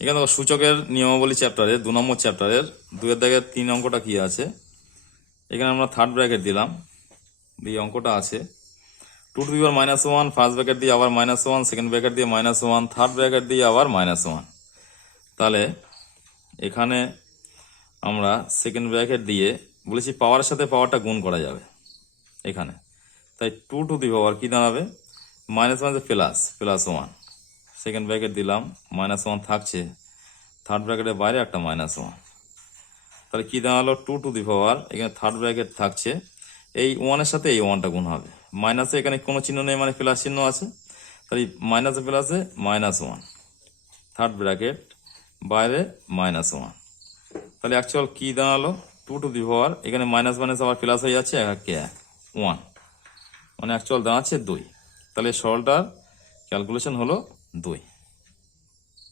এখানে দেখো সূচকের নিয়মাবলী চ্যাপ্টারে 2 নম্বর চ্যাপ্টারের 2 দাগের 3 অঙ্কটা কি আছে। এখানে আমরা থার্ড ব্র্যাকেট দিলাম, এই অঙ্কটা আছে 2 to the power -1, first bracket দিয়ে আবার -1, সেকেন্ড ব্র্যাকেট দিয়ে -1, থার্ড ব্র্যাকেট দিয়ে আবার -1। তাহলে এখানে আমরা সেকেন্ড ব্র্যাকেট দিয়ে বলেছি পাওয়ারের সাথে পাওয়ারটা গুণ করা যাবে এখানে, তাই 2 টু দি পাওয়ার কি দাঁড়াবে -1 ++1, সেকেন্ড ব্র্যাকেট দিলাম -1 থাকছে, থার্ড ব্র্যাকেটের বাইরে একটা -1, তাহলে কি দাঁড়ালো 2 টু দি পাওয়ার, এখানে থার্ড ব্র্যাকেট থাকছে, এই 1 এর সাথে এই 1টা গুণ হবে, মাইনাসে এখানে কোনো চিহ্ন নেই মানে প্লাস চিহ্ন আছে, তাহলে মাইনাসে প্লাসে -1, থার্ড ব্র্যাকেট বাইরে -1, তাহলে অ্যাকচুয়াল কি দাঁড়ালো 2 টু দি পাওয়ার, এখানে মাইনাস আবার প্লাস হয়ে যাচ্ছে 1, মানে অ্যাকচুয়াল দাঁড়াচ্ছে 2। তাহলে সরলটার ক্যালকুলেশন হলো 2।